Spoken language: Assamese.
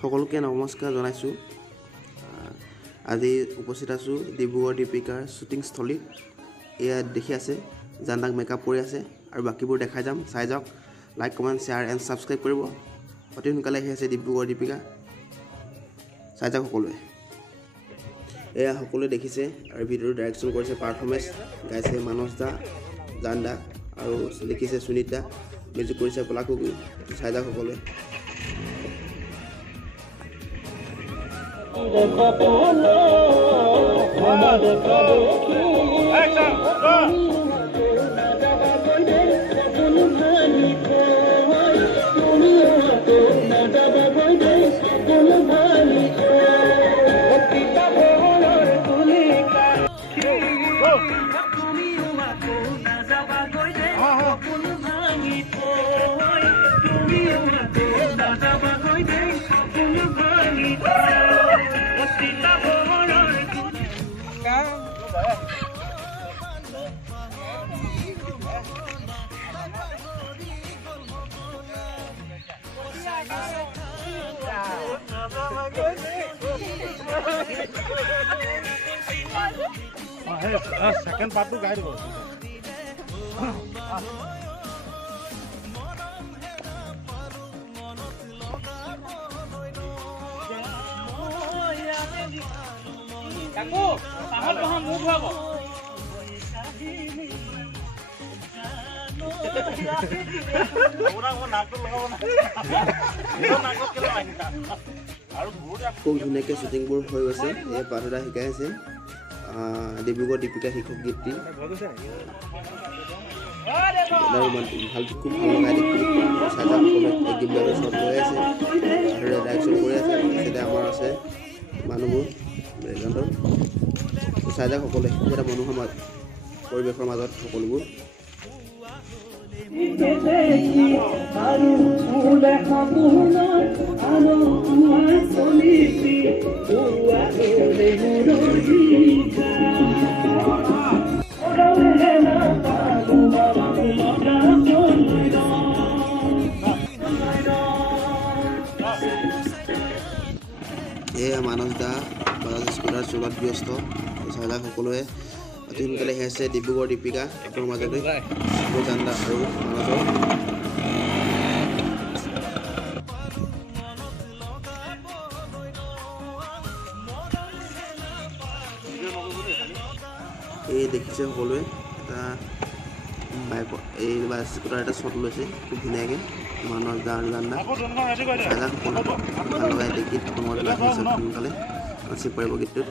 সকলোকে নমস্কাৰ জনাইছোঁ। আজি উপস্থিত আছোঁ ডিব্ৰুগড় দীপিকাৰ শ্বুটিং স্থলীত। এয়া দেখি আছে জানদাক মেকআপ কৰি আছে আৰু বাকীবোৰ দেখাই যাম, চাই যাওক। Like comment share and subscribe কৰিব। অতি সোনকালে আহি আছে ডিব্ৰুগড় দীপিকা, চাই যাওক সকলোৱে। এয়া সকলোৱে দেখিছে আৰু ভিডিঅ'টো ডাইৰেকশ্যন কৰিছে পাৰফৰ্মেঞ্চ গাইছে মানস দা, জান দা আৰু লিখিছে সুনীত দা, মিউজিক কৰিছে পলাকু। চাই যাওক সকলোৱে। Second part to guide go. Kaku, sangat paham move apa? Orang nak tu lawan. Nak tu kilo lagi tak? খুব ধুনীয়াকৈ শ্বুটিংবোৰ হৈ গৈছে। এই পাঠদা শিকাই আছে ডিব্ৰুগড় দীপিকা শিক্ষক গীতটি। ভাল খুব ভাল লগাই দেখি চাই যাওক সকলোৱে। গীতবিলাকৰ চব লৈ আছে আৰু ডাইৰেকশ্যন কৰি আছে। তেতিয়া আমাৰ আছে মানুহবোৰ বেকগ্ৰাউণ্ডৰ। চাই যাওক সকলোৱে। খুব এটা মনোহৰ পৰিৱেশৰ মাজত সকলোবোৰ। এয়া মানস দা বাজাজ স্কুটাৰ চলোৱাত ব্যস্ত। চাই যাওক সকলোৱে। অতি সোনকালে আহি আছে ডিব্ৰুগড় দীপিকা একৰ মাজতে জান দা আৰু মানসৰ। এই দেখিছে সকলোৱে এটা বাইক এই বাছ স্কুটাৰ এটা শ্বট লৈছে খুব ধুনীয়াকৈ মানস দা আৰু জান দা। চাই যাওক সকলোৱে। ভাল লগাই দেখি মজা আহি আছে সোনকালে নাচিব পাৰিব গীতটোত।